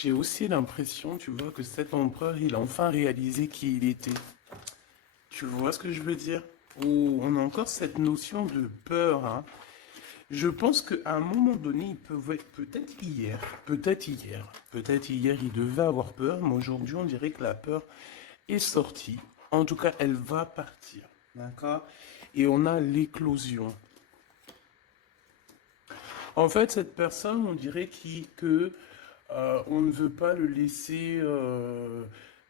J'ai aussi l'impression, tu vois, que cet empereur, il a enfin réalisé qui il était. Tu vois ce que je veux dire? Ou on a encore cette notion de peur, hein. Je pense qu'à un moment donné, il peut-être hier, peut-être hier, il devait avoir peur, mais aujourd'hui, on dirait que la peur est sortie. En tout cas, elle va partir. D'accord? Et on a l'éclosion. En fait, cette personne, on dirait que on ne veut pas le laisser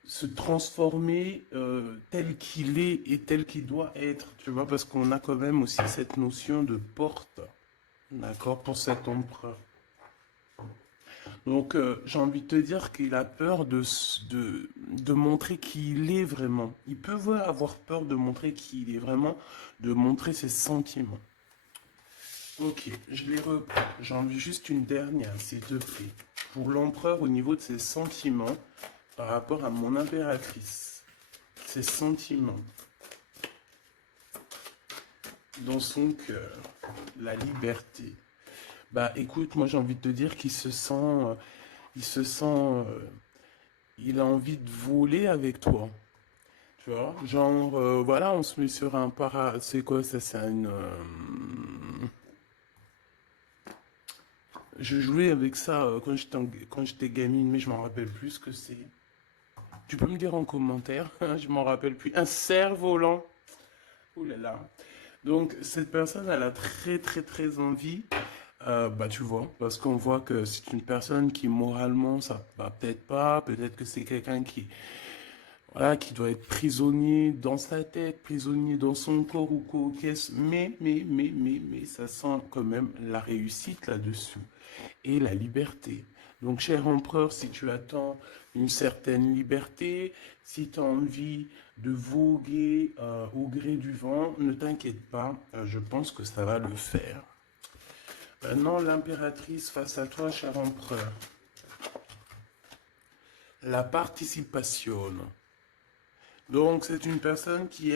se transformer tel qu'il est et tel qu'il doit être, tu vois, parce qu'on a quand même aussi cette notion de porte, d'accord, pour cet empereur. Donc, j'ai envie de te dire qu'il a peur de montrer qui il est vraiment. Il peut avoir peur de montrer qui il est vraiment, de montrer ses sentiments. Ok, je les reprends. J'en veux juste une dernière, s'il te plaît. Pour l'empereur, au niveau de ses sentiments, par rapport à mon impératrice, ses sentiments dans son cœur, la liberté. Bah écoute, moi j'ai envie de te dire qu'il se sent, il se sent, il a envie de voler avec toi. Tu vois, genre, voilà, on se met sur un c'est quoi ça, c'est une, je jouais avec ça quand j'étais gamine, mais je m'en rappelle plus ce que c'est. Tu peux me dire en commentaire, je m'en rappelle plus. Un cerf-volant. Ouh là là. Donc, cette personne, elle a très, très, très envie. Bah, tu vois, parce qu'on voit que c'est une personne qui, moralement, ça va peut-être pas. Peut-être que c'est quelqu'un qui, voilà, qui doit être prisonnier dans sa tête, prisonnier dans son corps ou quoi, qu'est-ce. Mais, ça sent quand même la réussite là-dessous et la liberté. Donc, cher empereur, si tu attends une certaine liberté, si tu as envie de voguer au gré du vent, ne t'inquiète pas, je pense que ça va le faire. Maintenant, l'impératrice face à toi, cher empereur. La participation. Donc, c'est une personne qui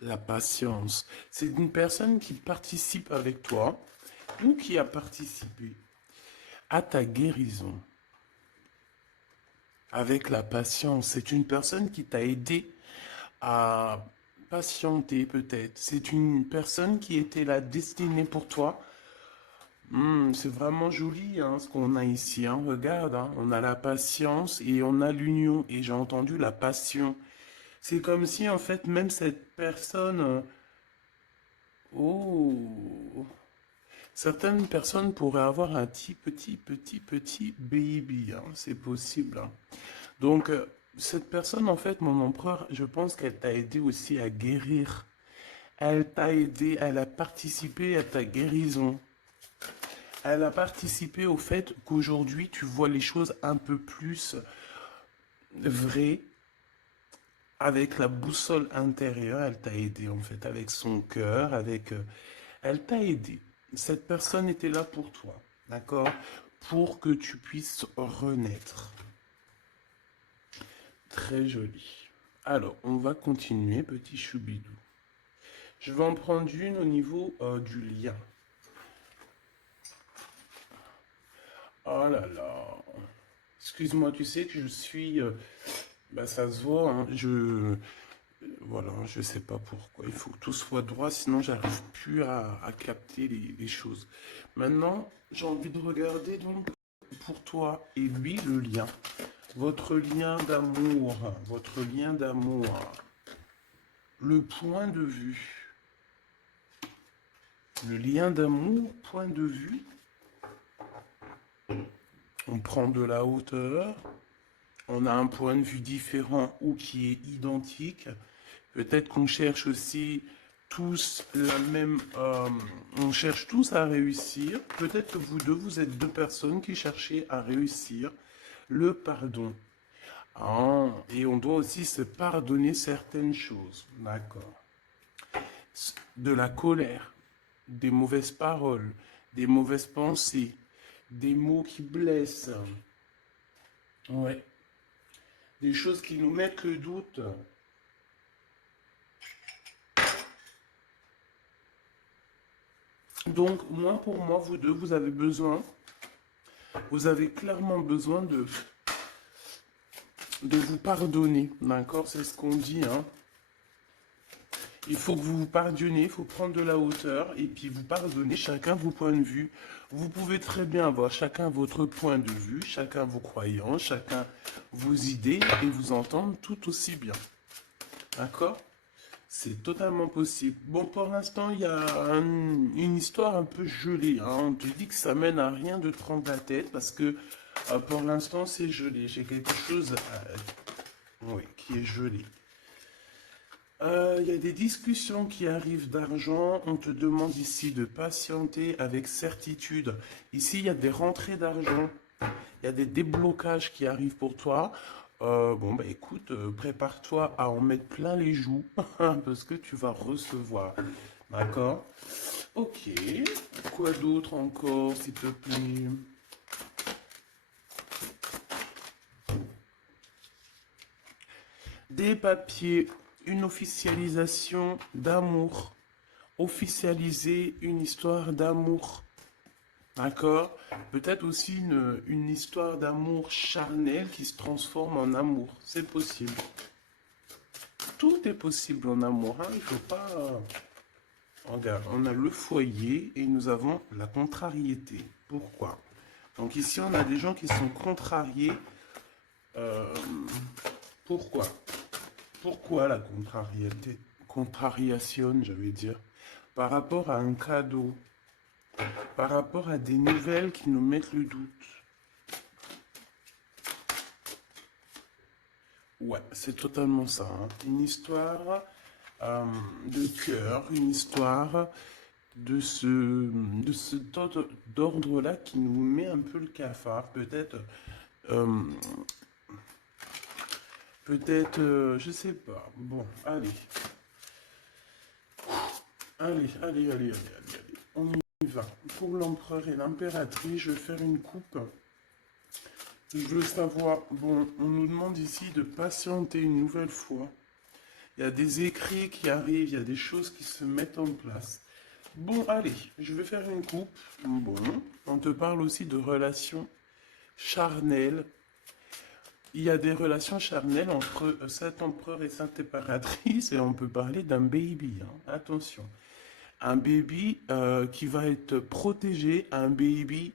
la patience. C'est une personne qui participe avec toi ou qui a participé à ta guérison. Avec la patience, c'est une personne qui t'a aidé à patienter peut-être. C'est une personne qui était la destinée pour toi. C'est vraiment joli hein, ce qu'on a ici. Hein. Regarde, hein, on a la patience et on a l'union. Et j'ai entendu la passion. C'est comme si en fait même cette personne... oh, certaines personnes pourraient avoir un petit baby. Hein. C'est possible. Hein. Donc, cette personne, en fait, mon empereur, je pense qu'elle t'a aidé aussi à guérir. Elle t'a aidé, elle a participé à ta guérison. Elle a participé au fait qu'aujourd'hui, tu vois les choses un peu plus vraies. Avec la boussole intérieure, elle t'a aidé, en fait, avec son cœur, elle t'a aidé. Cette personne était là pour toi, d'accord? Pour que tu puisses renaître. Très joli. Alors, on va continuer, petit choubidou. Je vais en prendre une au niveau du lien. Oh là là. Excuse-moi, tu sais que je suis... bah, ça se voit, hein, voilà, je sais pas pourquoi. Il faut que tout soit droit, sinon j'arrive plus à capter les choses. Maintenant, j'ai envie de regarder donc pour toi et lui le lien. Votre lien d'amour. Votre lien d'amour. Le point de vue. Le lien d'amour, point de vue. On prend de la hauteur. On a un point de vue différent ou qui est identique. Peut-être qu'on cherche aussi tous la même... on cherche tous à réussir. Peut-être que vous deux, vous êtes deux personnes qui cherchez à réussir le pardon. Ah, et on doit aussi se pardonner certaines choses. D'accord. De la colère, des mauvaises paroles, des mauvaises pensées, des mots qui blessent. Ouais. Des choses qui nous mettent le doute. Donc, moi, pour moi, vous deux, vous avez besoin Vous avez clairement besoin de vous pardonner, d'accord? C'est ce qu'on dit, hein. Il faut que vous vous pardonnez, il faut prendre de la hauteur et puis vous pardonnez chacun vos points de vue. Vous pouvez très bien avoir chacun votre point de vue, chacun vos croyances, chacun vos idées et vous entendre tout aussi bien. D'accord? C'est totalement possible. Bon, pour l'instant, il y a une histoire un peu gelée, hein. On te dit que ça mène à rien de te prendre la tête parce que pour l'instant, c'est gelé. J'ai quelque chose oui, qui est gelé. Il y a des discussions qui arrivent d'argent. On te demande ici de patienter avec certitude. Ici, il y a des rentrées d'argent. Il y a des déblocages qui arrivent pour toi. Bon, bah écoute, prépare-toi à en mettre plein les joues parce que tu vas recevoir. D'accord? Ok. Quoi d'autre encore, s'il te plaît? Des papiers, une officialisation d'amour. Officialiser une histoire d'amour. D'accord? Peut-être aussi une histoire d'amour charnel qui se transforme en amour. C'est possible. Tout est possible en amour, hein. Il ne faut pas... Regarde, on a le foyer et nous avons la contrariété. Pourquoi? Donc ici, on a des gens qui sont contrariés. Euh, pourquoi? Pourquoi la contrariété? Contrariation, j'allais dire. Par rapport à un cadeau. Par rapport à des nouvelles qui nous mettent le doute. Ouais, c'est totalement ça, hein. Une histoire de cœur, une histoire de ce d'ordre-là qui nous met un peu le cafard. Euh, je sais pas. Bon, allez. Allez. On y va. Pour l'empereur et l'impératrice, je vais faire une coupe. Je veux savoir, bon, on nous demande ici de patienter une nouvelle fois. Il y a des écrits qui arrivent, il y a des choses qui se mettent en place. Bon, allez, je vais faire une coupe. Bon, on te parle aussi de relations charnelles. Il y a des relations charnelles entre cet empereur et cette impératrice et on peut parler d'un baby, hein. Attention. Un baby qui va être protégé, un baby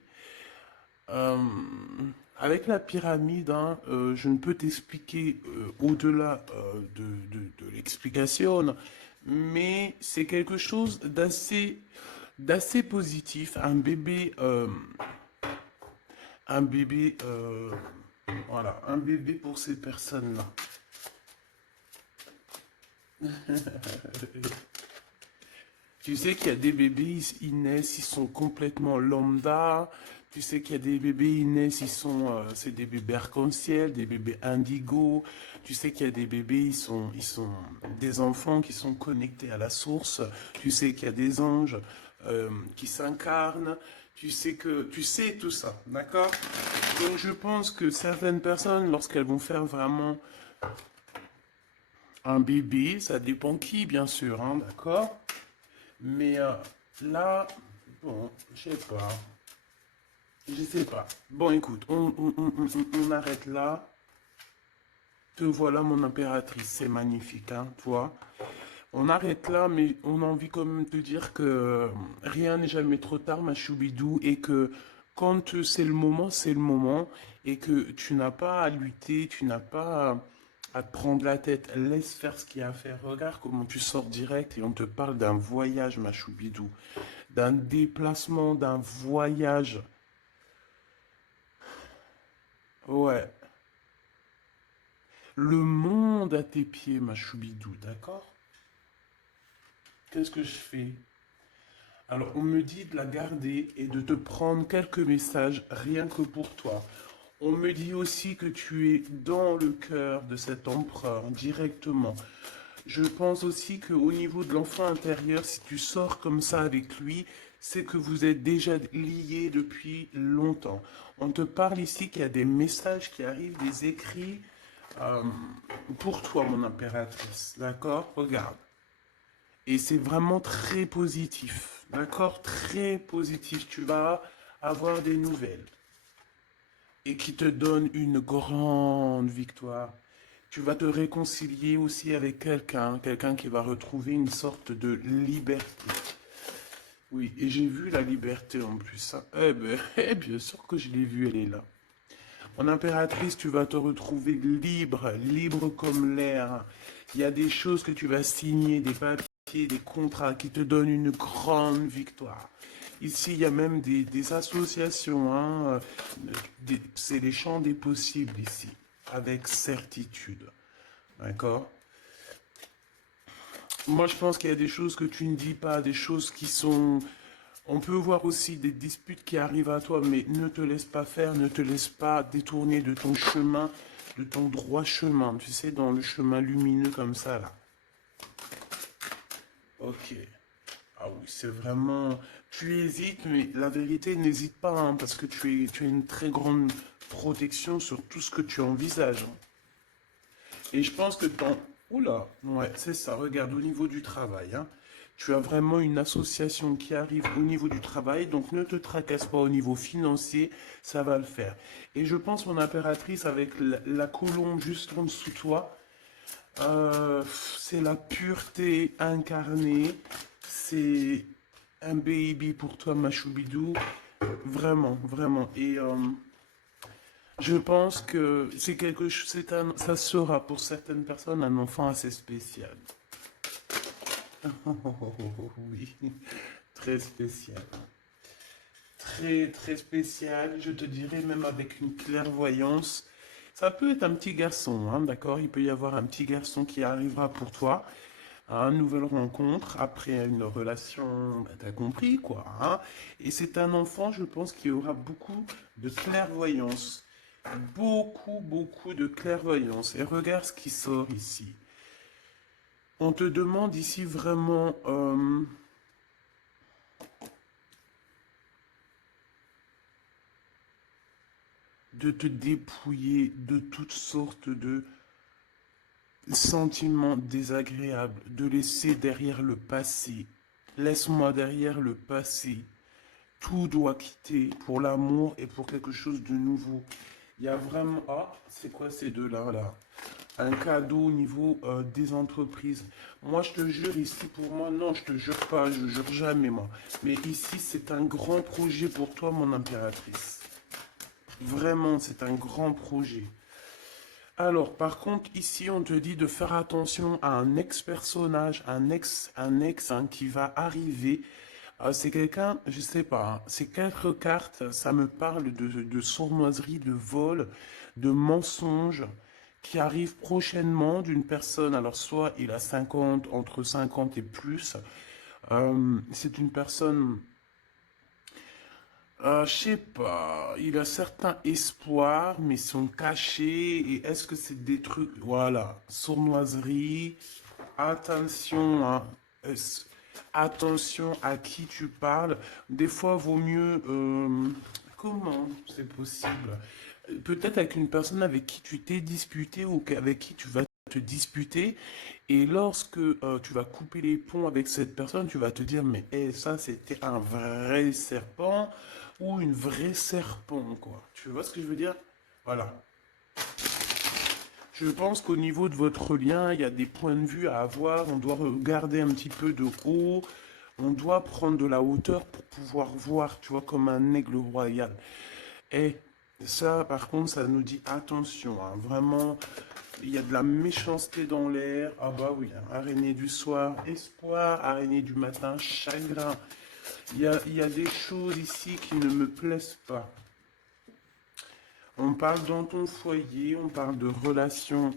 euh, avec la pyramide, hein, je ne peux t'expliquer au-delà de l'explication, mais c'est quelque chose d'assez positif. Un bébé, voilà, un bébé pour ces personnes-là. Tu sais qu'il y a des bébés, ils naissent, ils sont complètement lambda. Tu sais qu'il y a des bébés, ils naissent, c'est des bébés arc-en-ciel, des bébés indigo. Tu sais qu'il y a des bébés, ils sont des enfants qui sont connectés à la source. Tu sais qu'il y a des anges qui s'incarnent. Tu sais tout ça, d'accord? Donc je pense que certaines personnes, lorsqu'elles vont faire vraiment un bébé, ça dépend qui, bien sûr, hein, d'accord? Mais là, bon, je sais pas. Je sais pas. Bon, écoute, on arrête là. Te voilà, mon impératrice. C'est magnifique, hein, toi. On arrête là, mais on a envie quand même de te dire que rien n'est jamais trop tard, ma choubidou, et que quand c'est le moment, et que tu n'as pas à lutter, tu n'as pas à te prendre la tête. Laisse faire ce qu'il y a à faire. Regarde comment tu sors direct et on te parle d'un voyage, ma choubidou, d'un déplacement, d'un voyage. Ouais. Le monde à tes pieds, ma choubidou, d'accord? Qu'est-ce que je fais? Alors, on me dit de la garder et de te prendre quelques messages rien que pour toi. On me dit aussi que tu es dans le cœur de cet empereur directement. Je pense aussi qu'au niveau de l'enfant intérieur, si tu sors comme ça avec lui, c'est que vous êtes déjà liés depuis longtemps. On te parle ici qu'il y a des messages qui arrivent, des écrits euh, pour toi, mon impératrice. D'accord? Regarde. Et c'est vraiment très positif. D'accord? Très positif. Tu vas avoir des nouvelles. et qui te donne une grande victoire. Tu vas te réconcilier aussi avec quelqu'un, quelqu'un qui va retrouver une sorte de liberté. Oui, et j'ai vu la liberté en plus, hein. Eh ben, bien sûr que je l'ai vue, elle est là. En impératrice, tu vas te retrouver libre, libre comme l'air. Il y a des choses que tu vas signer, des papiers, des contrats qui te donnent une grande victoire. Ici, il y a même des associations, hein, c'est les champs des possibles ici, avec certitude. D'accord? Moi, je pense qu'il y a des choses que tu ne dis pas, des choses qui sont... On peut voir aussi des disputes qui arrivent à toi, mais ne te laisse pas faire, ne te laisse pas détourner de ton chemin, de ton droit chemin, tu sais, dans le chemin lumineux comme ça, là. Ok. Ah oui, c'est vraiment... Tu hésites, mais la vérité, n'hésite pas, hein, parce que tu as une très grande protection sur tout ce que tu envisages, hein. Et je pense que dans... Oula, ouais, c'est ça, regarde, au niveau du travail, hein, tu as vraiment une association qui arrive au niveau du travail, donc ne te tracasse pas au niveau financier, ça va le faire. Et je pense, mon impératrice, avec la colombe juste en dessous de toi, c'est la pureté incarnée, c'est un baby pour toi, ma choubidou, vraiment, vraiment. Et je pense que c'est quelque chose, ça sera pour certaines personnes un enfant assez spécial. Oui, très spécial. Très, très spécial. Je te dirais même avec une clairvoyance. Ça peut être un petit garçon, hein, d'accord? Il peut y avoir un petit garçon qui arrivera pour toi à une nouvelle rencontre après une relation, bah, t'as compris quoi, hein? Et c'est un enfant, je pense, qui aura beaucoup de clairvoyance. Beaucoup, beaucoup de clairvoyance. Et regarde ce qui sort ici. On te demande ici vraiment de te dépouiller de toutes sortes de sentiments désagréables, de laisser derrière le passé. Laisse-moi derrière le passé. Tout doit quitter pour l'amour et pour quelque chose de nouveau. Il y a vraiment... Ah, c'est quoi ces deux-là, là? Un cadeau au niveau des entreprises. Moi, je te jure, ici, pour moi, non, je te jure pas, je jure jamais, moi. Mais ici, c'est un grand projet pour toi, mon impératrice. Vraiment, c'est un grand projet. Alors, par contre, ici, on te dit de faire attention à un ex-personnage, un ex hein, qui va arriver. C'est quelqu'un, je sais pas, hein, ces quatre cartes, ça me parle de sournoiserie, de vol, de mensonge qui arrive prochainement d'une personne. Alors, soit il a 50, entre 50 et plus. C'est une personne je sais pas, il a certains espoirs, mais sont cachés. Et est-ce que c'est des trucs, voilà, sournoiserie, attention, hein, attention à qui tu parles. Des fois, vaut mieux, comment c'est possible? Peut-être avec une personne avec qui tu t'es disputé ou avec qui tu vas te disputer. Et lorsque tu vas couper les ponts avec cette personne, tu vas te dire, mais ça, c'était un vrai serpent ou une vraie serpent, quoi. Tu vois ce que je veux dire? Voilà. Je pense qu'au niveau de votre lien, il y a des points de vue à avoir. On doit regarder un petit peu de haut. On doit prendre de la hauteur pour pouvoir voir, tu vois, comme un aigle royal. Et ça, par contre, ça nous dit attention, hein, vraiment, il y a de la méchanceté dans l'air. Ah bah oui, hein, araignée du soir, espoir, araignée du matin, chagrin. Il y a des choses ici qui ne me plaisent pas. On parle dans ton foyer, on parle de relations.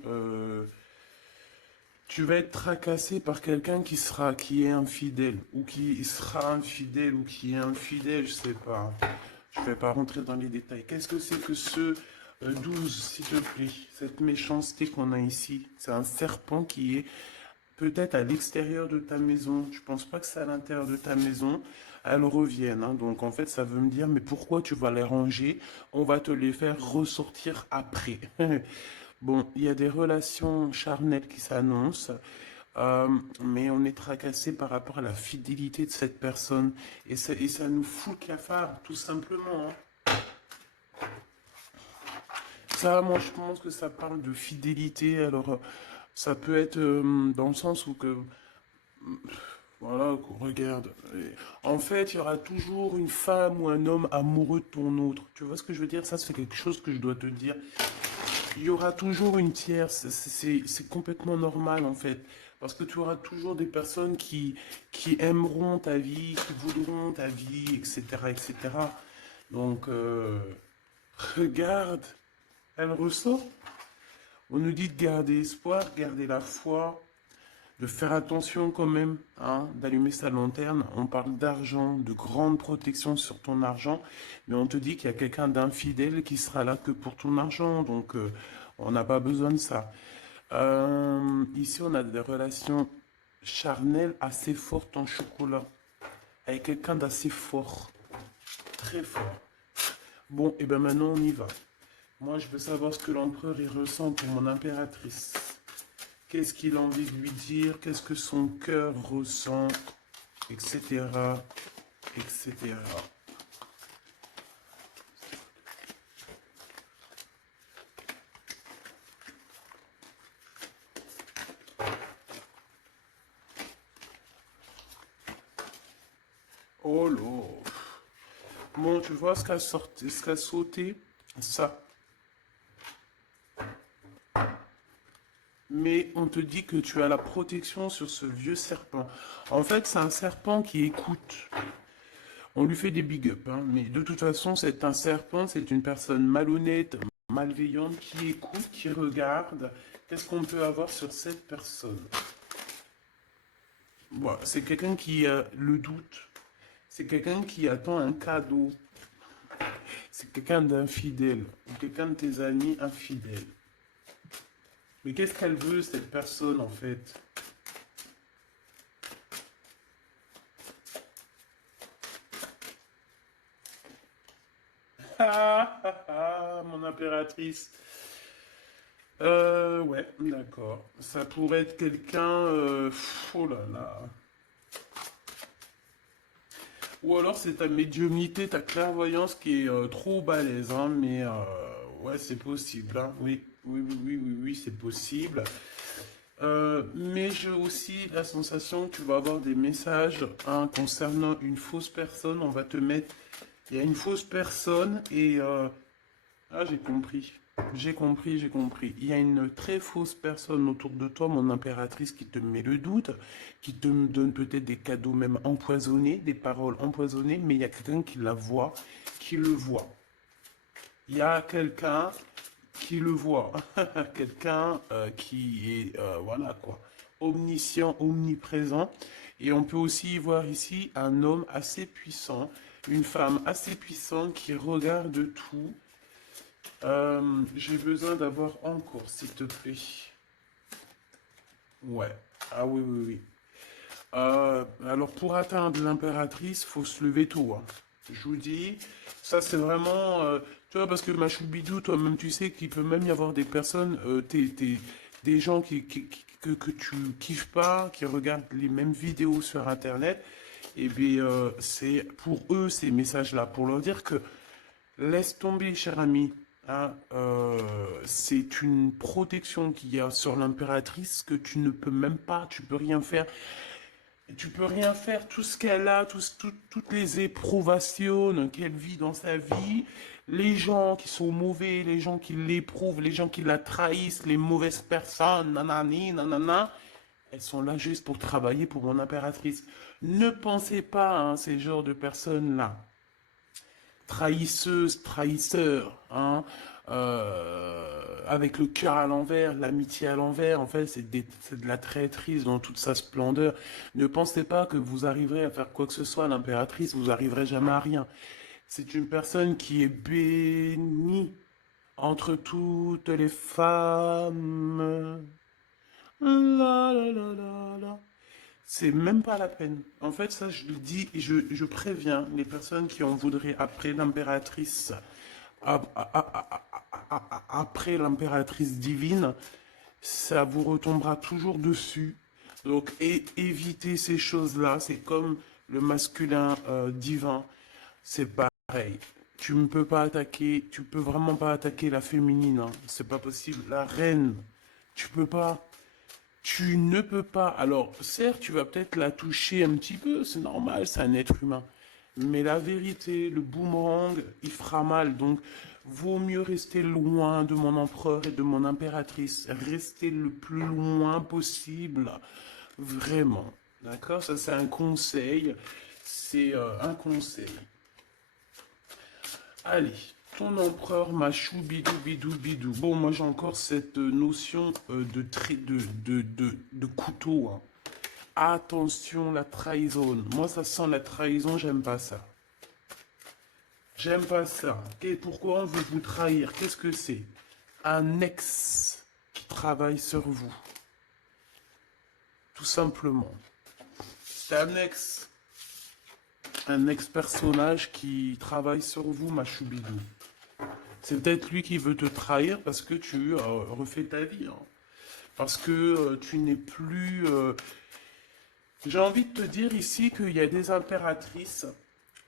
Tu vas être tracassé par quelqu'un qui est infidèle, ou qui sera infidèle, ou qui est infidèle, je sais pas. Je vais pas rentrer dans les détails. Qu'est-ce que c'est que ce 12, s'il te plaît? Cette méchanceté qu'on a ici. C'est un serpent qui est peut-être à l'extérieur de ta maison. Je pense pas que c'est à l'intérieur de ta maison. Elles reviennent, hein. Donc en fait, ça veut me dire, mais pourquoi tu vas les ranger? On va te les faire ressortir après. Bon, il y a des relations charnelles qui s'annoncent, mais on est tracassé par rapport à la fidélité de cette personne. Et ça nous fout le cafard, tout simplement, hein. Ça, moi, je pense que ça parle de fidélité. Alors, ça peut être dans le sens où que, voilà, regarde. En fait, il y aura toujours une femme ou un homme amoureux de ton autre. Tu vois ce que je veux dire? Ça, c'est quelque chose que je dois te dire. Il y aura toujours une tierce. C'est complètement normal, en fait. Parce que tu auras toujours des personnes qui aimeront ta vie, qui voudront ta vie, etc., etc. Donc, regarde, elle ressort. On nous dit de garder espoir, garder la foi, de faire attention quand même, hein, d'allumer sa lanterne. On parle d'argent, de grande protection sur ton argent, mais on te dit qu'il y a quelqu'un d'infidèle qui sera là que pour ton argent, donc on n'a pas besoin de ça. Ici, on a des relations charnelles assez fortes en chocolat, avec quelqu'un d'assez fort, très fort. Bon, et bien maintenant on y va. Moi, je veux savoir ce que l'empereur il ressent pour mon impératrice. Qu'est-ce qu'il a envie de lui dire, qu'est-ce que son cœur ressent, etc., etc. Oh là. Bon, tu vois ce qu'a sauté, ça. Mais on te dit que tu as la protection sur ce vieux serpent. En fait, c'est un serpent qui écoute. On lui fait des big up, hein, mais de toute façon, c'est un serpent, c'est une personne malhonnête, malveillante, qui écoute, qui regarde. Qu'est-ce qu'on peut avoir sur cette personne? Bon, c'est quelqu'un qui a le doute. C'est quelqu'un qui attend un cadeau. C'est quelqu'un d'infidèle. Quelqu'un de tes amis infidèles. Mais qu'est-ce qu'elle veut, cette personne, en fait? Ah, ah, ah, mon impératrice. Ouais, d'accord. Ça pourrait être quelqu'un... oh là là. Ou alors c'est ta médiumnité, ta clairvoyance qui est trop balèze, hein, mais ouais, c'est possible, hein. Oui, oui, oui, oui, oui, oui, c'est possible. Mais j'ai aussi la sensation que tu vas avoir des messages, hein, concernant une fausse personne. On va te mettre... Il y a une fausse personne et... ah, j'ai compris. J'ai compris, j'ai compris. Il y a une très fausse personne autour de toi, mon impératrice, qui te met le doute, qui te donne peut-être des cadeaux même empoisonnés, des paroles empoisonnées, mais il y a quelqu'un qui la voit, qui le voit. Il y a quelqu'un qui le voit, quelqu'un qui est, voilà quoi, omniscient, omniprésent. Et on peut aussi y voir ici un homme assez puissant, une femme assez puissante qui regarde tout. J'ai besoin d'avoir encore, s'il te plaît. Ouais. Ah oui, oui, oui. Alors, pour atteindre l'impératrice, faut se lever tôt, hein. Je vous dis, ça c'est vraiment... tu vois, parce que ma choubidou, toi-même, tu sais qu'il peut même y avoir des personnes, des gens que tu kiffes pas, qui regardent les mêmes vidéos sur Internet. Et bien, c'est pour eux ces messages-là, pour leur dire que laisse tomber, cher ami. Hein, c'est une protection qu'il y a sur l'impératrice que tu ne peux même pas, tu peux rien faire. Tu peux rien faire, tout ce qu'elle a, toutes les éprouvations qu'elle vit dans sa vie, les gens qui sont mauvais, les gens qui l'éprouvent, les gens qui la trahissent, les mauvaises personnes, nanani, nanana, elles sont là juste pour travailler pour mon impératrice. Ne pensez pas à, hein, ces genres de personnes-là, trahisseuses, trahisseurs, hein, avec le cœur à l'envers, l'amitié à l'envers, en fait, c'est de la traîtrise dans toute sa splendeur. Ne pensez pas que vous arriverez à faire quoi que ce soit à l'impératrice, vous arriverez jamais à rien. C'est une personne qui est bénie entre toutes les femmes. La la la la la. C'est même pas la peine. En fait, ça, je le dis et je préviens les personnes qui en voudraient après l'impératrice, après l'impératrice divine, ça vous retombera toujours dessus. Donc, évitez ces choses-là. C'est comme le masculin divin. C'est pareil. Tu ne peux pas attaquer, tu peux vraiment pas attaquer la féminine, hein. C'est pas possible. La reine, tu peux pas. Tu ne peux pas. Alors, certes, tu vas peut-être la toucher un petit peu, c'est normal, c'est un être humain. Mais la vérité, le boomerang, il fera mal. Donc, vaut mieux rester loin de mon empereur et de mon impératrice. Rester le plus loin possible. Vraiment. D'accord? Ça, c'est un conseil. C'est un conseil. Allez, ton empereur machou bidou bidou bidou. Bon, moi j'ai encore cette notion de couteau, hein. Attention, la trahison. Moi, ça sent la trahison, j'aime pas ça. J'aime pas ça. Pourquoi on veut vous trahir? Qu'est-ce que c'est? Un ex qui travaille sur vous. Tout simplement. C'est un ex-personnage qui travaille sur vous, Machoubidou. C'est peut-être lui qui veut te trahir parce que tu refais ta vie, hein. Parce que tu n'es plus... J'ai envie de te dire ici qu'il y a des impératrices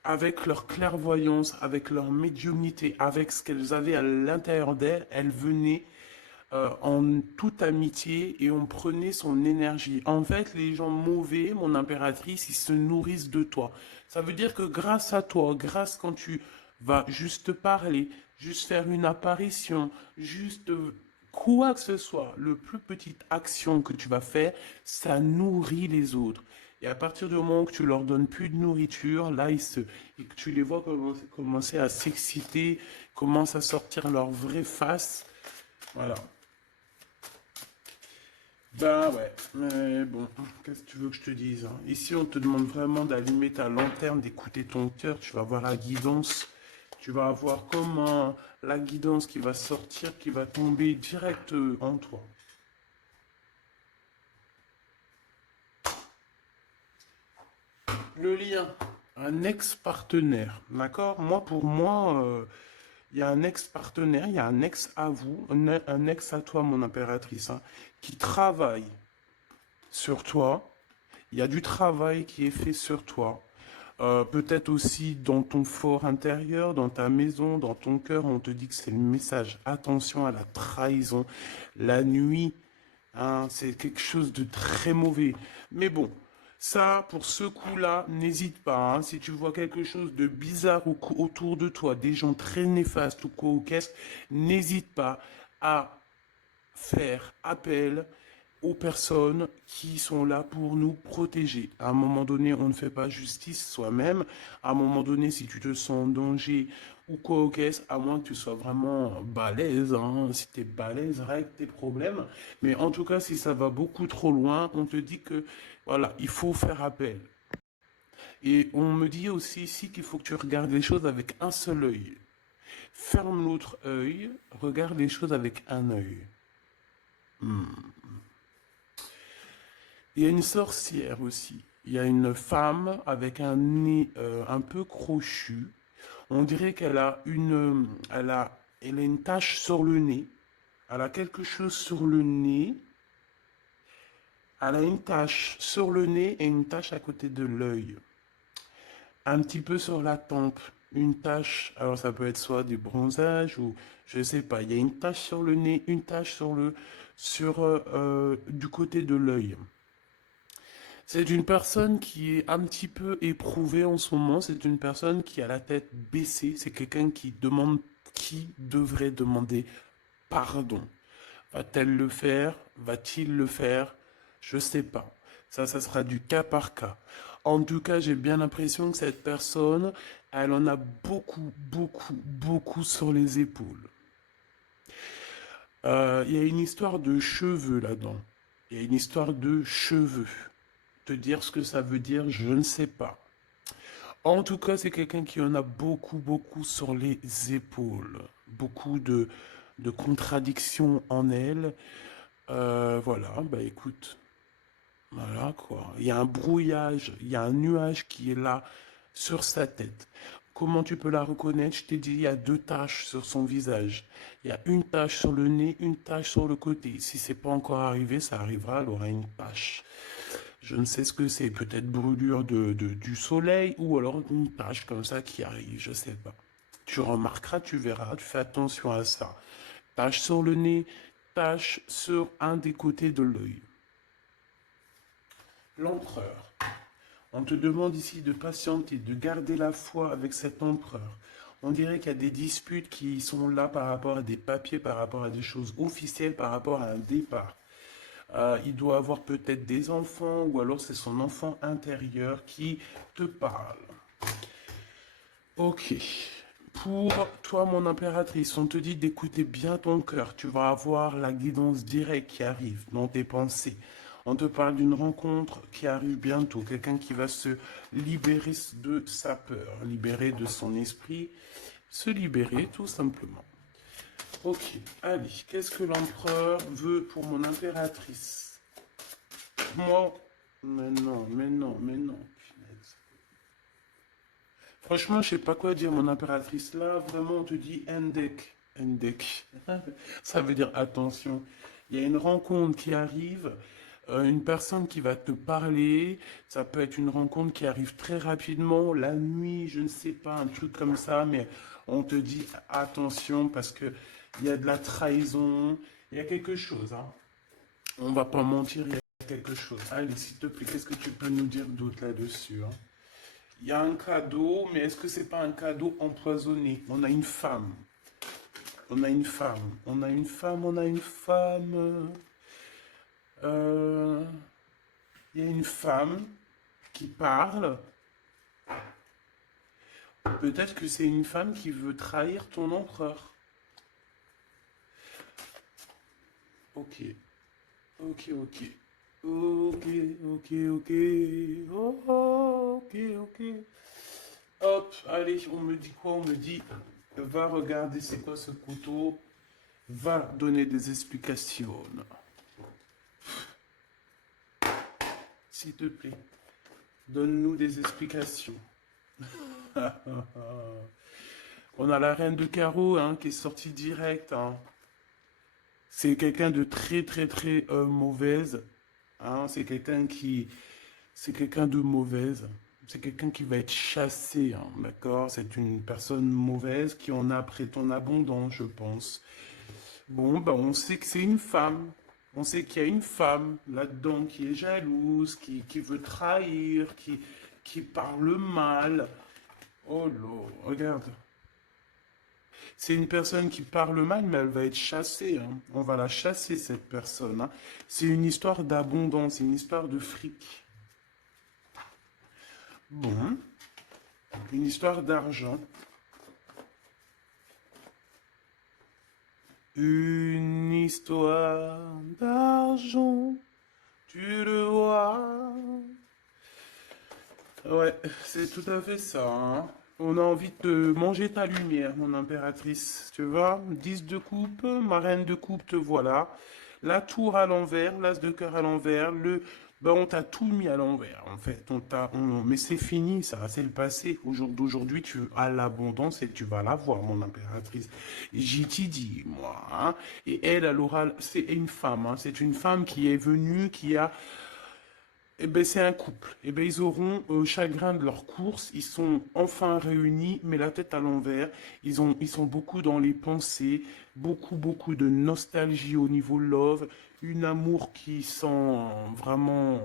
avec leur clairvoyance, avec leur médiumnité, avec ce qu'elles avaient à l'intérieur d'elles, elles venaient en toute amitié et on prenait son énergie. En fait, les gens mauvais, mon impératrice, ils se nourrissent de toi. Ça veut dire que grâce à toi, grâce quand tu vas juste parler, juste faire une apparition, juste quoi que ce soit, le plus petite action que tu vas faire, ça nourrit les autres. Et à partir du moment que tu leur donnes plus de nourriture, là, et que tu les vois commencer à s'exciter, commencent à sortir leur vraie face. Voilà. Ben ouais, mais bon, qu'est-ce que tu veux que je te dise, hein? Ici, on te demande vraiment d'allumer ta lanterne, d'écouter ton cœur. Tu vas voir la guidance. Tu vas voir comment la guidance qui va sortir, qui va tomber direct en toi. Le lien, un ex-partenaire, d'accord? Moi, pour moi, il y a un ex-partenaire, il y a un ex à vous, un ex à toi, mon impératrice, hein, qui travaille sur toi. Il y a du travail qui est fait sur toi. Peut-être aussi dans ton fort intérieur, dans ta maison, dans ton cœur, on te dit que c'est le message. Attention à la trahison. La nuit, hein, c'est quelque chose de très mauvais. Mais bon, ça, pour ce coup-là, n'hésite pas, hein. Si tu vois quelque chose de bizarre autour de toi, des gens très néfastes ou quoi ou qu'est-ce, n'hésite pas à faire appel aux personnes qui sont là pour nous protéger. À un moment donné, on ne fait pas justice soi-même. À un moment donné, si tu te sens en danger ou quoi qu'est-ce, à moins que tu sois vraiment balèze, hein. Si tu es balèze, règle tes problèmes. Mais en tout cas, si ça va beaucoup trop loin, on te dit que, voilà, il faut faire appel. Et on me dit aussi ici qu'il faut que tu regardes les choses avec un seul œil. Ferme l'autre œil, regarde les choses avec un œil. Il y a une sorcière aussi. Il y a une femme avec un nez un peu crochu. On dirait elle a une tache sur le nez. Elle a quelque chose sur le nez. Elle a une tache sur le nez et une tache à côté de l'œil. Un petit peu sur la tempe. Une tache, alors ça peut être soit du bronzage ou je sais pas. Il y a une tache sur le nez, une tache du côté de l'œil. C'est une personne qui est un petit peu éprouvée en ce moment. C'est une personne qui a la tête baissée. C'est quelqu'un qui devrait demander pardon. Va-t-elle le faire? Va-t-il le faire? Je sais pas. Ça sera du cas par cas. En tout cas, j'ai bien l'impression que cette personne, elle en a beaucoup, beaucoup, beaucoup sur les épaules. Il y a une histoire de cheveux là-dedans. Il y a une histoire de cheveux. Te dire ce que ça veut dire, je ne sais pas. En tout cas, c'est quelqu'un qui en a beaucoup, beaucoup sur les épaules. Beaucoup de contradictions en elle. Voilà, bah écoute, voilà quoi. Il y a un brouillage, il y a un nuage qui est là sur sa tête. Comment tu peux la reconnaître? Je t'ai dit, il y a deux taches sur son visage. Il y a une tache sur le nez, une tache sur le côté. Si c'est pas encore arrivé, ça arrivera, elle aura une tache. Je ne sais ce que c'est, peut-être brûlure du soleil ou alors une tache comme ça qui arrive, je sais pas. Tu remarqueras, tu verras, tu fais attention à ça. Tache sur le nez, tache sur un des côtés de l'œil. L'empereur. On te demande ici de patienter, de garder la foi avec cet empereur. On dirait qu'il y a des disputes qui sont là par rapport à des papiers, par rapport à des choses officielles, par rapport à un départ. Il doit avoir peut-être des enfants ou alors c'est son enfant intérieur qui te parle. Ok. Pour toi, mon impératrice, on te dit d'écouter bien ton cœur. Tu vas avoir la guidance directe qui arrive dans tes pensées. On te parle d'une rencontre qui arrive bientôt. Quelqu'un qui va se libérer de sa peur, libérer de son esprit, se libérer tout simplement. Ok, allez, qu'est-ce que l'empereur veut pour mon impératrice? Moi, mais non, mais non, mais non. Franchement, je sais pas quoi dire, mon impératrice. Là, vraiment, on te dit Endek. Endek. Ça veut dire attention. Il y a une rencontre qui arrive, une personne qui va te parler. Ça peut être une rencontre qui arrive très rapidement, la nuit, je ne sais pas, un truc comme ça, mais on te dit attention parce que il y a de la trahison, il y a quelque chose, hein. On va pas mentir, il y a quelque chose. Allez, s'il te plaît, qu'est-ce que tu peux nous dire d'autre là-dessus, hein? Il y a un cadeau, mais est-ce que c'est pas un cadeau empoisonné? On a une femme. On a une femme. On a une femme, on a une femme. Euh, Il y a une femme qui parle. Peut-être que c'est une femme qui veut trahir ton empereur. Ok. Ok, ok. Ok, ok, ok. Oh, ok, ok. Hop, allez, on me dit quoi? On me dit, va regarder c'est quoi ce couteau. Va donner des explications. S'il te plaît, donne-nous des explications. On a la reine de carreau hein, qui est sortie direct. Hein. C'est quelqu'un de très très très mauvaise. Hein. C'est quelqu'un de mauvaise. C'est quelqu'un qui va être chassé, hein, d'accord? C'est une personne mauvaise qui en a après ton abondance, je pense. Bon, ben on sait que c'est une femme. On sait qu'il y a une femme là-dedans qui est jalouse, qui veut trahir, qui parle mal. Oh là, regarde. C'est une personne qui parle mal, mais elle va être chassée. Hein. On va la chasser, cette personne. Hein. C'est une histoire d'abondance, une histoire de fric. Bon, une histoire d'argent. Une histoire d'argent, tu le vois. Ouais, c'est tout à fait ça. Hein. On a envie de manger ta lumière, mon impératrice. Tu vois, 10 de coupe, ma reine de coupe, te voilà. La tour à l'envers, l'as de cœur à l'envers, ben on t'a tout mis à l'envers, en fait. Mais c'est fini, ça, c'est le passé. D'aujourd'hui, tu as l'abondance et tu vas l'avoir, mon impératrice. J'y t'y dit, moi. Hein. Et elle aura, c'est une femme, hein. C'est une femme qui est venue, qui a eh ben, c'est un couple. Eh ben, ils auront chagrin de leur course. Ils sont enfin réunis, mais la tête à l'envers. Ils sont beaucoup dans les pensées, beaucoup de nostalgie au niveau love, une amour qui sent vraiment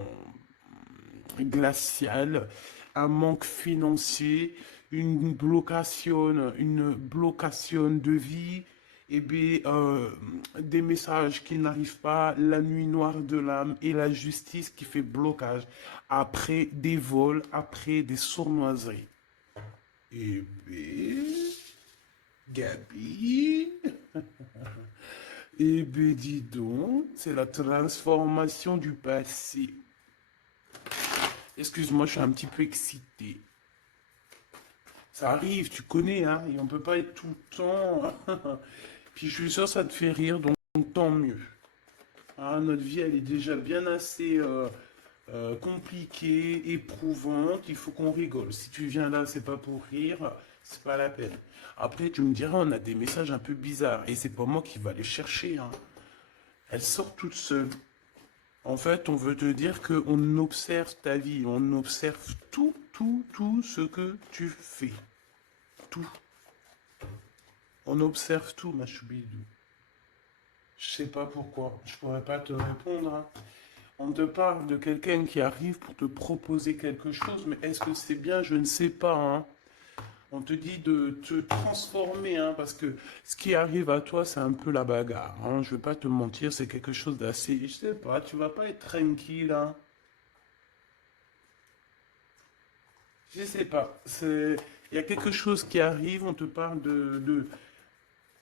glacial, un manque financier, une blocation de vie, et bien, des messages qui n'arrivent pas, la nuit noire de l'âme et la justice qui fait blocage après des vols, après des sournoiseries. Et bien, Gabi, et bien dis donc, c'est la transformation du passé. Excuse-moi, je suis un petit peu excité. Ça arrive, tu connais, hein, et on peut pas être tout le temps. Puis je suis sûr que ça te fait rire, donc tant mieux. Hein, notre vie, elle est déjà bien assez compliquée, éprouvante. Il faut qu'on rigole. Si tu viens là, c'est pas pour rire, c'est pas la peine. Après, tu me diras, on a des messages un peu bizarres, et c'est pas moi qui va les chercher. Hein. Elle sort toute seule. En fait, on veut te dire qu'on observe ta vie, on observe tout ce que tu fais. Tout. On observe tout, ma choubidou. Je sais pas pourquoi. Je pourrais pas te répondre, hein. On te parle de quelqu'un qui arrive pour te proposer quelque chose, mais est-ce que c'est bien? Je ne sais pas, hein. On te dit de te transformer, hein, parce que ce qui arrive à toi, c'est un peu la bagarre, hein. Je vais pas te mentir, c'est quelque chose d'assez... Je sais pas, tu vas pas être tranquille, hein. Je sais pas. C'est... Il y a quelque chose qui arrive, on te parle de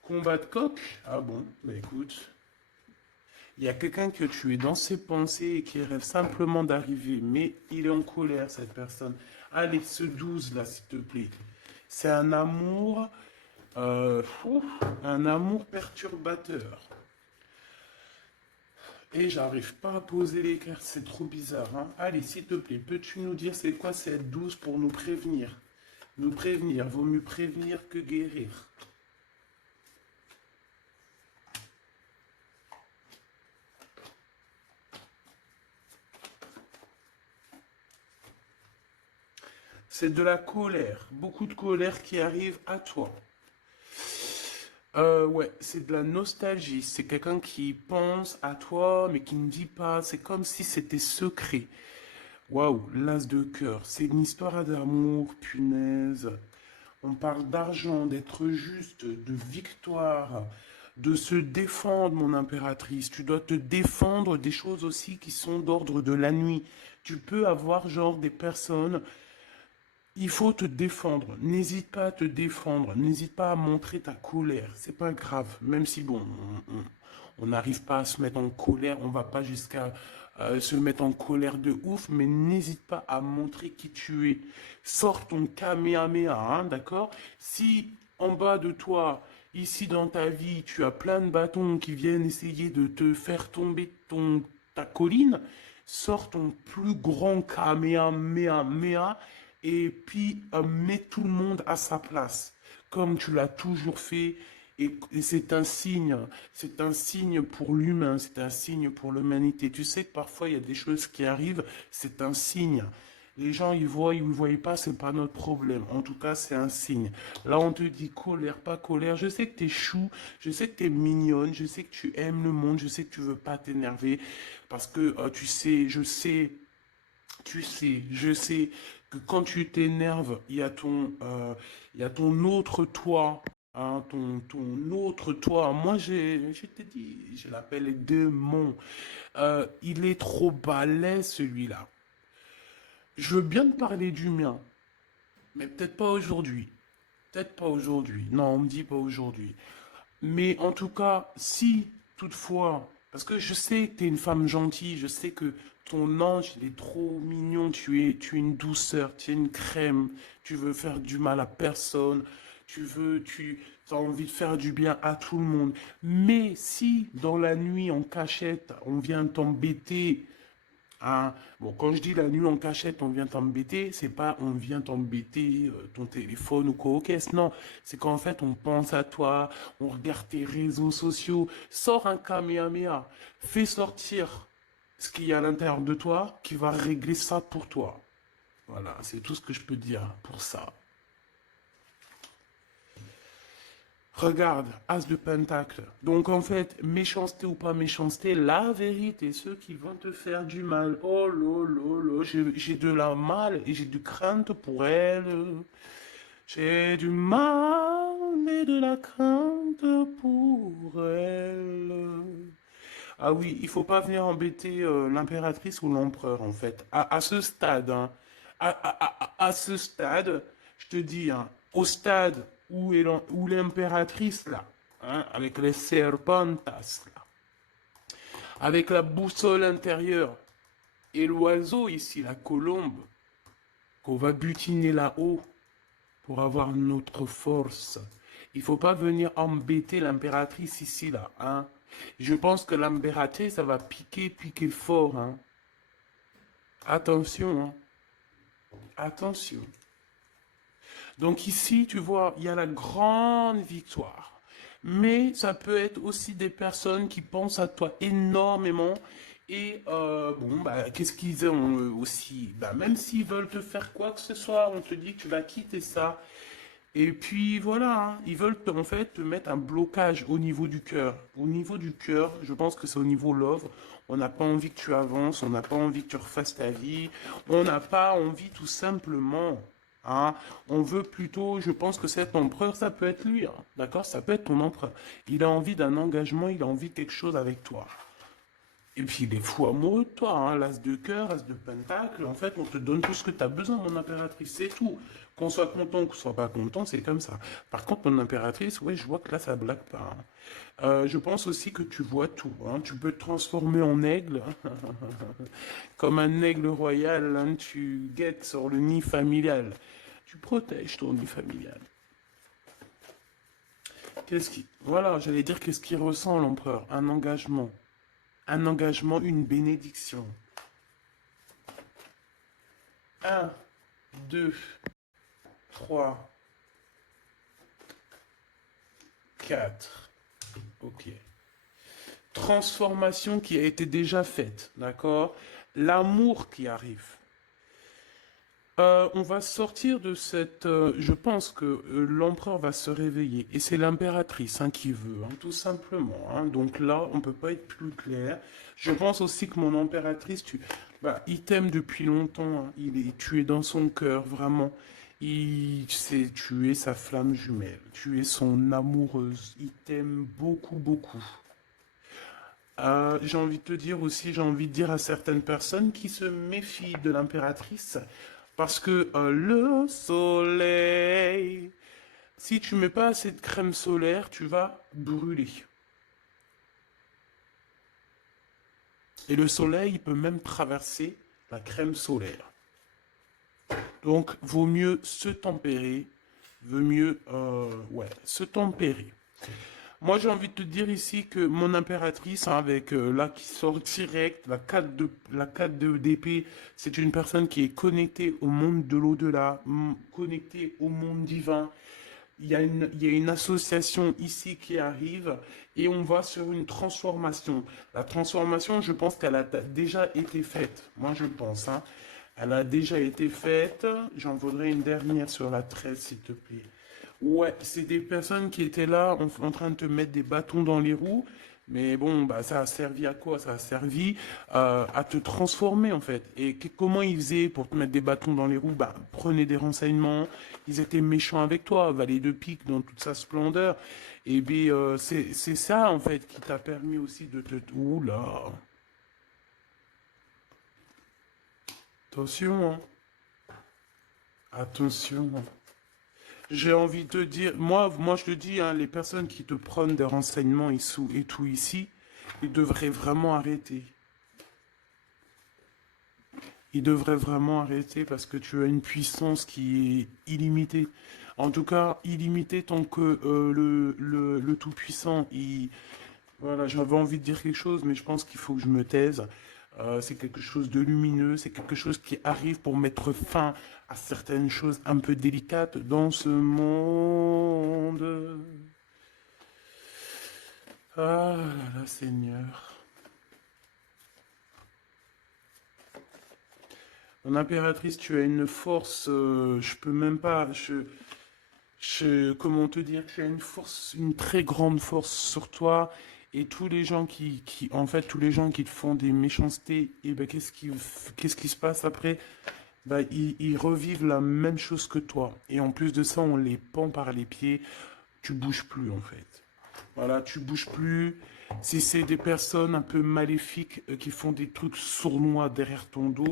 combat de coq. Ah bon, bah écoute. Il y a quelqu'un que tu es dans ses pensées et qui rêve simplement d'arriver, mais il est en colère, cette personne. Allez, ce 12 là, s'il te plaît. C'est un amour perturbateur. Et j'arrive pas à poser les cartes, c'est trop bizarre, hein. Allez, s'il te plaît, peux-tu nous dire c'est quoi cette 12 pour nous prévenir? Nous prévenir, vaut mieux prévenir que guérir. C'est de la colère, beaucoup de colère qui arrive à toi. Ouais, c'est de la nostalgie. C'est quelqu'un qui pense à toi, mais qui ne dit pas. C'est comme si c'était secret. Waouh, l'as de cœur. C'est une histoire d'amour, punaise. On parle d'argent, d'être juste, de victoire, de se défendre, mon impératrice. Tu dois te défendre des choses aussi qui sont d'ordre de la nuit. Tu peux avoir genre des personnes. Il faut te défendre. N'hésite pas à te défendre. N'hésite pas à montrer ta colère. C'est pas grave. Même si, bon, on n'arrive pas à se mettre en colère, on va pas jusqu'à se mettre en colère de ouf, mais n'hésite pas à montrer qui tu es. Sors ton Kamehameha, hein, d'accord? Si en bas de toi, ici dans ta vie, tu as plein de bâtons qui viennent essayer de te faire tomber ta colline, sors ton plus grand Kamehameha et puis mets tout le monde à sa place, comme tu l'as toujours fait. Et c'est un signe pour l'humain, c'est un signe pour l'humanité. Tu sais que parfois il y a des choses qui arrivent, c'est un signe. Les gens, ils voient, ils ne voient pas, c'est pas notre problème. En tout cas, c'est un signe. Là, on te dit colère, pas colère. Je sais que tu es chou, je sais que tu es mignonne, je sais que tu aimes le monde, je sais que tu veux pas t'énerver. Parce que tu sais, je sais que quand tu t'énerves, il y a ton autre toi, hein, ton autre toi. Moi, je te dis, je l'appelle démon. Il est trop balèze, celui-là. Je veux bien te parler du mien, mais peut-être pas aujourd'hui. Peut-être pas aujourd'hui. Non, on me dit pas aujourd'hui. Mais en tout cas, si toutefois, parce que je sais que tu es une femme gentille, je sais que ton ange, il est trop mignon, tu es une douceur, tu es une crème, tu veux faire du mal à personne, tu as envie de faire du bien à tout le monde. Mais si dans la nuit, en cachette, on vient t'embêter, hein. Bon, quand je dis la nuit en cachette, on vient t'embêter, c'est pas on vient t'embêter ton téléphone ou quoi au caisse, non. C'est qu'en fait, on pense à toi, on regarde tes réseaux sociaux, sors un Kamehameha, fais sortir ce qu'il y a à l'intérieur de toi qui va régler ça pour toi. Voilà, c'est tout ce que je peux dire pour ça. Regarde, As de Pentacle. Donc en fait, méchanceté ou pas méchanceté, la vérité, ceux qui vont te faire du mal. Oh là, j'ai de la mal et j'ai du crainte pour elle. J'ai du mal et de la crainte pour elle. Ah oui, il faut pas venir embêter l'impératrice ou l'empereur en fait. À ce stade, hein, à ce stade, je te dis, hein, au stade où l'impératrice là, hein, avec les serpentas là, avec la boussole intérieure et l'oiseau ici, la colombe, qu'on va butiner là-haut pour avoir notre force. Il faut pas venir embêter l'impératrice ici là, hein. Je pense que l'impératrice, ça va piquer fort, hein. Attention, hein. Attention. Donc ici, tu vois, il y a la grande victoire. Mais ça peut être aussi des personnes qui pensent à toi énormément. Et bon, bah, qu'est-ce qu'ils ont aussi? Bah, même s'ils veulent te faire quoi que ce soit, on te dit que tu vas quitter ça. Et puis voilà, hein, ils veulent en fait te mettre un blocage au niveau du cœur. Au niveau du cœur, je pense que c'est au niveau love. On n'a pas envie que tu avances, on n'a pas envie que tu refasses ta vie, on n'a pas envie tout simplement. Hein. On veut plutôt, je pense que cet empereur, ça peut être lui, hein, d'accord? Ça peut être ton empereur. Il a envie d'un engagement, il a envie de quelque chose avec toi. Et puis il est fou amoureux de toi, hein, l'as de cœur, as de pentacle. En fait, on te donne tout ce que tu as besoin, mon impératrice, c'est tout. Qu'on soit content, qu'on soit pas content, c'est comme ça. Par contre, mon impératrice, ouais, je vois que là, ça blague pas. Hein. Je pense aussi que tu vois tout. Hein. Tu peux te transformer en aigle, comme un aigle royal. Hein. Tu guettes sur le nid familial. Tu protèges ton nid familial. Qu'est-ce qui... Voilà, j'allais dire qu'est-ce qu'il ressent l'empereur? Un engagement. Un engagement, une bénédiction. Un, 2, 3, 4. Ok. Transformation qui a été déjà faite, d'accord? L'amour qui arrive. On va sortir de cette... je pense que l'empereur va se réveiller. Et c'est l'impératrice hein, qui veut, hein, tout simplement. Hein. Donc là, on ne peut pas être plus clair. Je pense aussi que mon impératrice, bah, il t'aime depuis longtemps. Hein. Tu es dans son cœur, vraiment. Tu es sa flamme jumelle. Tu es son amoureuse. Il t'aime beaucoup, beaucoup. J'ai envie de te dire aussi, j'ai envie de dire à certaines personnes qui se méfient de l'impératrice, parce que le soleil, si tu mets pas assez de crème solaire, tu vas brûler. Et le soleil, il peut même traverser la crème solaire. Donc, vaut mieux se tempérer, vaut mieux, ouais, se tempérer. Moi, j'ai envie de te dire ici que mon impératrice, hein, avec là qui sort direct, la 4 d'épée, c'est une personne qui est connectée au monde de l'au-delà, connectée au monde divin. Il y a une association ici qui arrive et on va sur une transformation. La transformation, je pense qu'elle a déjà été faite. Moi, je pense. Hein. Elle a déjà été faite. J'en voudrais une dernière sur la 13, s'il te plaît. Ouais, c'est des personnes qui étaient là en train de te mettre des bâtons dans les roues. Mais bon, bah, ça a servi à quoi? Ça a servi à te transformer en fait. Et comment ils faisaient pour te mettre des bâtons dans les roues? Bah, prenez des renseignements. Ils étaient méchants avec toi, valet de pique dans toute sa splendeur. Et puis c'est ça en fait qui t'a permis aussi de te... Oula, attention, hein. Attention. Hein. J'ai envie de dire, moi je te dis, hein, les personnes qui te prennent des renseignements et tout ici, ils devraient vraiment arrêter. Ils devraient vraiment arrêter parce que tu as une puissance qui est illimitée. En tout cas, illimitée tant que le Tout-Puissant, voilà, j'avais envie de dire quelque chose, mais je pense qu'il faut que je me taise. C'est quelque chose de lumineux, c'est quelque chose qui arrive pour mettre fin à certaines choses un peu délicates dans ce monde. Ah là là, Seigneur. Mon impératrice, tu as une force, je peux même pas, comment te dire, tu as une force, une très grande force sur toi, et tous les gens en fait, tous les gens qui te font des méchancetés, et ben, qu'est-ce qui se passe après? Bah, ils revivent la même chose que toi. Et en plus de ça, on les pend par les pieds. Tu bouges plus, en fait. Voilà, tu bouges plus. Si c'est des personnes un peu maléfiques qui font des trucs sournois derrière ton dos,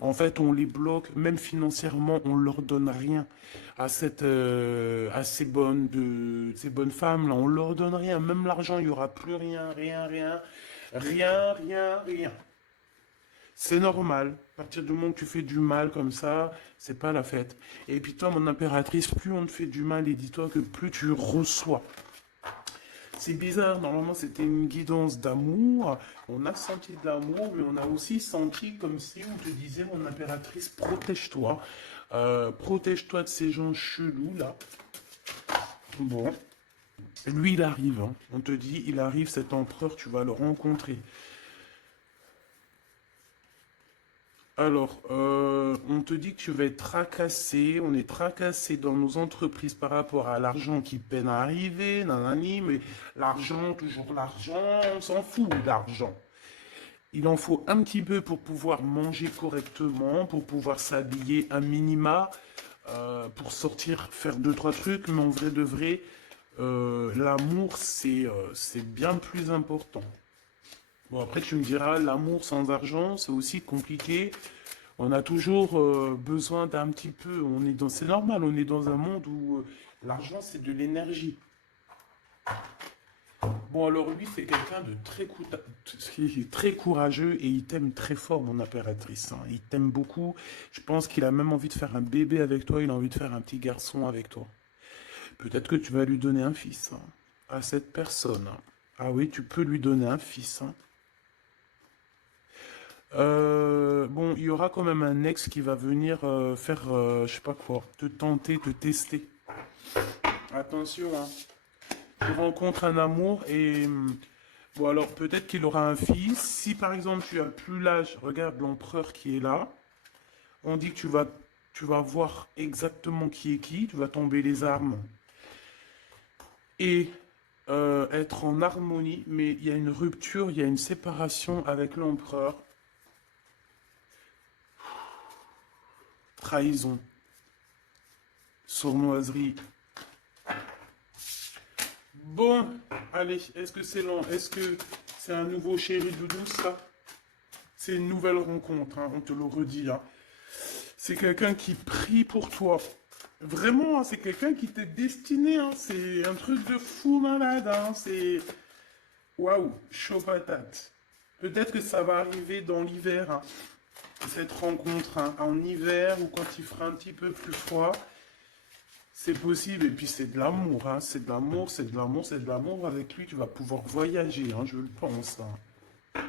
en fait, on les bloque, même financièrement, on leur donne rien à ces bonnes femmes là, on leur donne rien, même l'argent, il y aura plus rien, rien, rien, rien, rien, rien. C'est normal. À partir du moment où tu fais du mal comme ça, c'est pas la fête. Et puis toi, mon impératrice, plus on te fait du mal, et dis-toi que plus tu reçois. C'est bizarre, normalement c'était une guidance d'amour. On a senti de l'amour, mais on a aussi senti comme si on te disait, mon impératrice, protège-toi. Protège-toi de ces gens chelous là. Bon. Lui, il arrive. Hein. On te dit, il arrive, cet empereur, tu vas le rencontrer. Alors, on te dit que tu vas être tracassé, on est tracassé dans nos entreprises par rapport à l'argent qui peine à arriver, nanani, mais l'argent, toujours l'argent, on s'en fout de l'argent. Il en faut un petit peu pour pouvoir manger correctement, pour pouvoir s'habiller un minima, pour sortir, faire deux, trois trucs, mais en vrai de vrai, l'amour, c'est bien plus important. Bon, après, tu me diras, l'amour sans argent, c'est aussi compliqué. On a toujours besoin d'un petit peu. C'est normal, on est dans un monde où l'argent, c'est de l'énergie. Bon, alors lui, c'est quelqu'un de très courageux et il t'aime très fort, mon impératrice, hein. Il t'aime beaucoup. Je pense qu'il a même envie de faire un bébé avec toi. Il a envie de faire un petit garçon avec toi. Peut-être que tu vas lui donner un fils, hein, à cette personne, hein. Ah oui, tu peux lui donner un fils, hein. Bon, il y aura quand même un ex qui va venir faire, je sais pas quoi, te tenter, te tester. Attention, hein. Tu rencontres un amour et bon, alors peut-être qu'il aura un fils. Si par exemple tu as plus l'âge, regarde l'empereur qui est là. On dit que tu vas voir exactement qui est qui. Tu vas tomber les armes et être en harmonie. Mais il y a une rupture, il y a une séparation avec l'empereur. Trahison, sournoiserie. Bon, allez, est-ce que c'est long? Est-ce que c'est un nouveau chéri doudou, ça? C'est une nouvelle rencontre, hein, on te le redit, hein. C'est quelqu'un qui prie pour toi. Vraiment, hein, c'est quelqu'un qui t'est destiné, hein. C'est un truc de fou malade, hein. C'est... Waouh, chaud patate. Peut-être que ça va arriver dans l'hiver, hein, cette rencontre, hein, en hiver ou quand il fera un petit peu plus froid. C'est possible, et puis c'est de l'amour, hein. C'est de l'amour, c'est de l'amour, c'est de l'amour. Avec lui, tu vas pouvoir voyager, hein, je le pense, hein.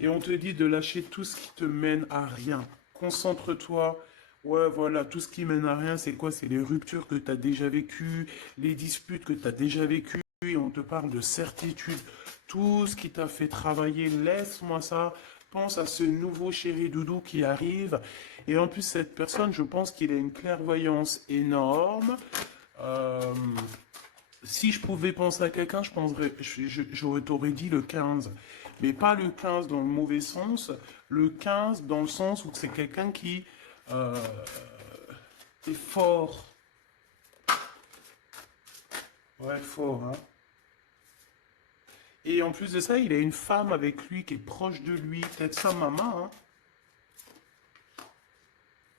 Et on te dit de lâcher tout ce qui te mène à rien. Concentre-toi. Ouais, voilà, tout ce qui mène à rien, c'est quoi? C'est les ruptures que tu as déjà vécues, les disputes que tu as déjà vécues, et on te parle de certitude. Tout ce qui t'a fait travailler, laisse-moi ça. Pense à ce nouveau chéri doudou qui arrive. Et en plus, cette personne, je pense qu'il a une clairvoyance énorme. Euh, Si je pouvais penser à quelqu'un, j'aurais t'aurais dit le 15. Mais pas le 15 dans le mauvais sens, le 15 dans le sens où c'est quelqu'un qui euh, est fort. Ouais, fort, hein. Et en plus de ça, il a une femme avec lui qui est proche de lui, peut-être sa maman, hein.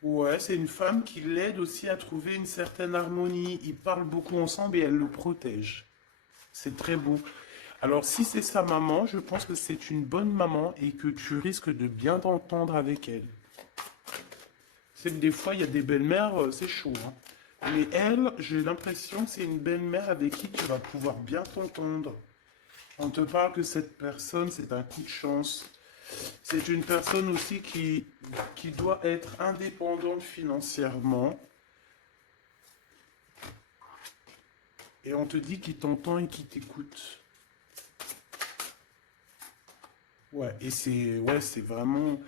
Ouais, c'est une femme qui l'aide aussi à trouver une certaine harmonie. Ils parlent beaucoup ensemble et elle le protège. C'est très beau. Alors, si c'est sa maman, je pense que c'est une bonne maman et que tu risques de bien t'entendre avec elle. C'est que des fois, il y a des belles-mères, c'est chaud, hein. Mais elle, j'ai l'impression que c'est une belle-mère avec qui tu vas pouvoir bien t'entendre. On te parle que cette personne, c'est un coup de chance. C'est une personne aussi qui doit être indépendante financièrement. Et on te dit qu'il t'entend et qu'il t'écoute. Ouais, et c'est vraiment,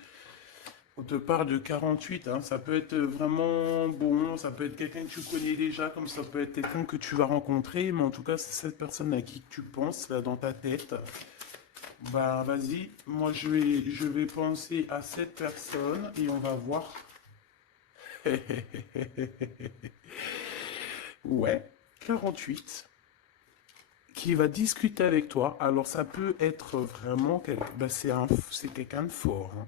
on te parle de 48, hein, ça peut être vraiment bon, ça peut être quelqu'un que tu connais déjà, comme ça peut être quelqu'un que tu vas rencontrer, mais en tout cas, c'est cette personne à qui tu penses, là, dans ta tête. Bah, vas-y, moi, je vais penser à cette personne et on va voir. Ouais, 48, qui va discuter avec toi. Alors, ça peut être vraiment, bah, c'est quelqu'un de fort, hein.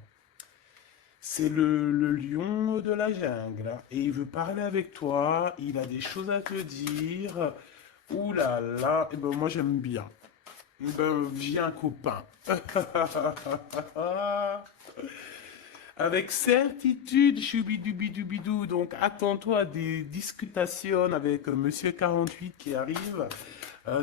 C'est le lion de la jungle, hein. Et il veut parler avec toi, il a des choses à te dire. Ouh là là, et ben moi j'aime bien. Ben viens copain. Avec certitude, choubidoubidoubidou. Donc attends-toi à des discutations avec Monsieur 48 qui arrive.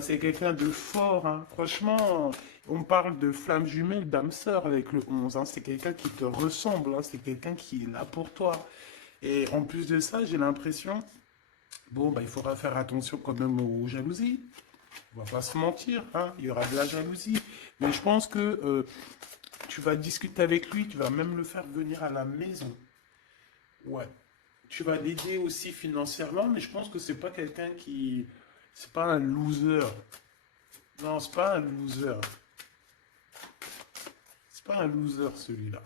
C'est quelqu'un de fort, hein. Franchement, on parle de flamme jumelle, d'âme sœur avec le 11, hein. C'est quelqu'un qui te ressemble, hein. C'est quelqu'un qui est là pour toi. Et en plus de ça, j'ai l'impression, bon, bah, il faudra faire attention quand même aux jalousies. On va pas se mentir, hein. Il y aura de la jalousie. Mais je pense que tu vas discuter avec lui, tu vas même le faire venir à la maison. Ouais. Tu vas l'aider aussi financièrement, mais je pense que c'est pas quelqu'un qui... C'est pas un loser. Non, c'est pas un loser. C'est pas un loser celui-là.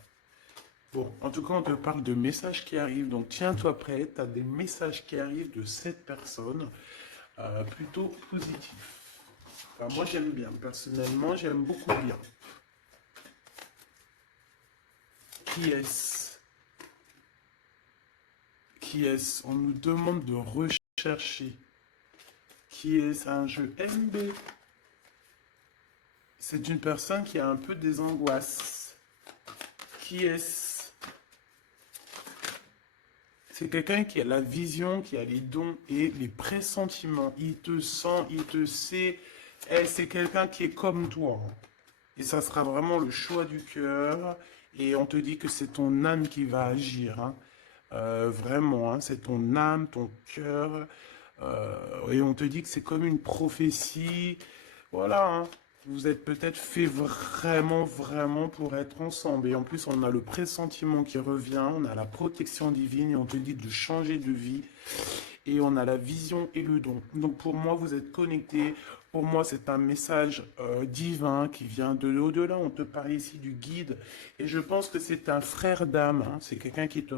Bon, en tout cas, on te parle de messages qui arrivent, donc tiens-toi prêt, tu as des messages qui arrivent de cette personne, plutôt positifs. Enfin, moi, j'aime bien, personnellement, j'aime beaucoup bien. Qui est-ce? Qui est-ce? On nous demande de rechercher. Qui est-ce? Un jeu MB. C'est une personne qui a un peu des angoisses. Qui est-ce? C'est quelqu'un qui a la vision, qui a les dons et les pressentiments. Il te sent, il te sait. Et c'est quelqu'un qui est comme toi. Et ça sera vraiment le choix du cœur. Et on te dit que c'est ton âme qui va agir, hein. Vraiment, hein, c'est ton âme, ton cœur. Et on te dit que c'est comme une prophétie. Voilà, hein. Vous êtes peut-être fait vraiment, vraiment pour être ensemble. Et en plus, on a le pressentiment qui revient, on a la protection divine et on te dit de changer de vie. Et on a la vision et le don. Donc pour moi, vous êtes connectés. Pour moi, c'est un message divin qui vient de l'au-delà. On te parle ici du guide. Et je pense que c'est un frère d'âme, hein. C'est quelqu'un qui te